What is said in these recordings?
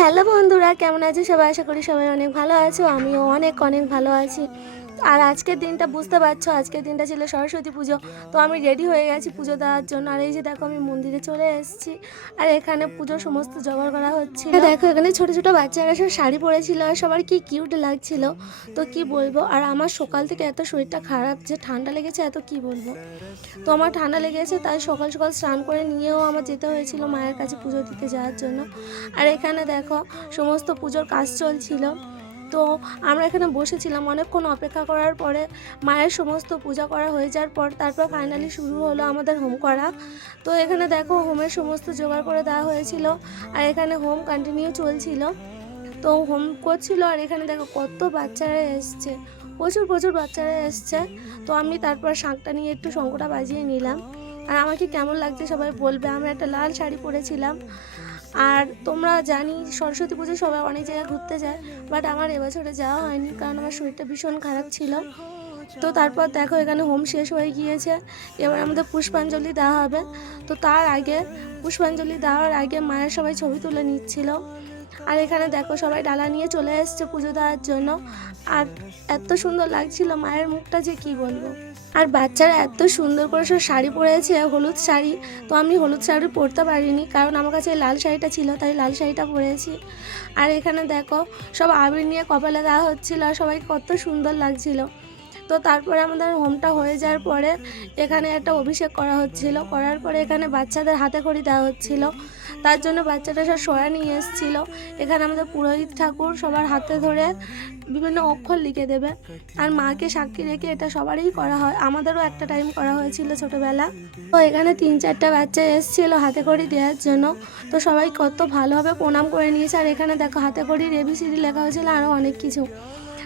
Hello বন্ধুরা, কেমন আছো সবাই? আশা করি সবাই অনেক ভালো আছো। আমিও অনেক অনেক ভালো আছি। আর আজকের দিনটা বুঝতে পারছ, আজকের দিনটা ছিল সরস্বতী পুজো। তো আমি রেডি হয়ে গেছি পুজো দেওয়ার জন্য। আর এই যে দেখো, আমি মন্দিরে চলে এসেছি। আর এখানে পুজোর সমস্ত জোগাড় করা হচ্ছে দেখো, এখানে ছোট ছোট বাচ্চারা সব শাড়ি পরেছিল আর সবার কি কিউট লাগছিল। তো কি বলব? আর আমার সকাল থেকে এত শরীরটা খারাপ যে ঠান্ডা লেগেছে, এত কি বলব? তো আমার ঠান্ডা লেগেছে, তাই সকাল সকাল স্নান করে নিয়েও আমার যেতে হয়েছিল মায়ের কাছে পুজো দিতে যাওয়ার জন্য। আর এখানে দেখো, সমস্ত পুজোর কাজ চলছিল। তো আমরা এখানে বসেছিলাম, অনেকক্ষণ অপেক্ষা করার পরে মায়ের সমস্ত পূজা করা হয়ে যাওয়ার পর তারপর ফাইনালি শুরু হলো আমাদের হোম করা। তো এখানে দেখো হোমের সমস্ত জোগাড় করে দেওয়া হয়েছিল আর এখানে হোম কন্টিনিউ চলছিল। তো হোম করছিল আর এখানে দেখো কত বাচ্চারা এসছে, প্রচুর প্রচুর বাচ্চারা এসছে। তো আমি তারপর শাঁখটা নিয়ে একটু শঙ্কটা বাজিয়ে নিলাম। আর আমাকে কেমন লাগছে সবাই বলবে আমরা একটা লাল শাড়ি পরেছিলাম। আর তোমরা জানি সরস্বতী পুজো সবাই অনেক জায়গায় ঘুরতে যায় বাট আমার এবছরে যাওয়া হয়নি কারণ আমার শরীরটা ভীষণ খারাপ ছিল। তো তারপর দেখো এখানে হোম শেষ হয়ে গিয়েছে। এবার আমাদের পুষ্পাঞ্জলি দেওয়া হবে। তো তার আগে, পুষ্পাঞ্জলি দেওয়ার আগে মায়ের সবাই ছবি তুলে নিচ্ছিল। আর এখানে দেখো সবাই ডালা নিয়ে চলে এসছে পুজো দেওয়ার জন্য। আর এত সুন্দর লাগছিল মায়ের মুখটা যে কি বলব। আর বাচ্চারা এত সুন্দর করে সব শাড়ি পরেছে, হলুদ শাড়ি। তো আমি হলুদ শাড়ি পরতে পারিনি, কারণ আমার কাছে লাল শাড়িটা ছিল, তাই লাল শাড়িটা পরেছি। আর এখানে দেখো সব আবির নিয়ে কপালে দেওয়া হচ্ছিল, আর সবাই কত সুন্দর লাগছিল। তো তারপরে আমাদের হোমটা হয়ে যাওয়ার পরে এখানে একটা অভিষেক করা হচ্ছিল। করার পরে এখানে বাচ্চাদের হাতে খড়ি দেওয়া হচ্ছিল। তার জন্য বাচ্চাটা সব সরা নিয়ে এসেছিল। এখানে আমাদের পুরোহিত ঠাকুর সবার হাতে ধরে বিভিন্ন অক্ষর লিখে দেবে। আর মাকে সাক্ষী রেখে এটা সবারই করা হয়। আমাদেরও একটা টাইম করা হয়েছিল ছোটোবেলা। তো এখানে তিন চারটা বাচ্চা এসেছিল হাতে খড়ি দেওয়ার জন্য। তো সবাই কত ভালোভাবে প্রণাম করে নিয়েছে। আর এখানে দেখো হাতে খড়ির এবিসিডি লেখা হয়েছিল আরও অনেক কিছু।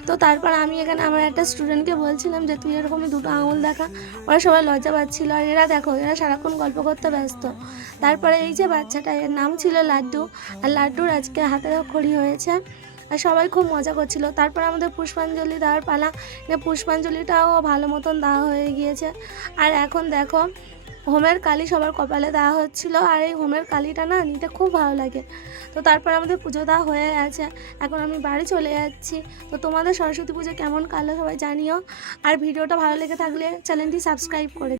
তো তারপর আমি এখানে আমার একটা স্টুডেন্টকে বলছিলাম যে, তুই এরকমই দুটো আঙুল দেখা। ওরা সবাই লজ্জা পাচ্ছিল। আর এরা দেখো, এরা সারাক্ষণ গল্প করতে ব্যস্ত। তারপরে এই যে বাচ্চাটা, এর নাম ছিল লাড্ডু। আর লাড্ডুর আজকে হাতে খড়ি হয়েছে। আর সবাই খুব মজা করছিল। তারপর আমাদের পুষ্পাঞ্জলি দেওয়ার পালা। পুষ্পাঞ্জলিটাও ভালো মতন দেওয়া হয়ে গিয়েছে। আর এখন দেখো হোমের কালি সবার কপালে দেওয়া হচ্ছিল আর এই হোমের কালিটা না নিতে খুব ভালো লাগে। তো তারপর আমাদের পুজো দেওয়া হয়ে গেছে। এখন আমি বাড়ি চলে যাচ্ছি। তো তোমাদের সরস্বতী পুজো কেমন কালো সবাই জানিও। আর ভিডিওটা ভালো লেগে থাকলে চ্যানেলটি সাবস্ক্রাইব করে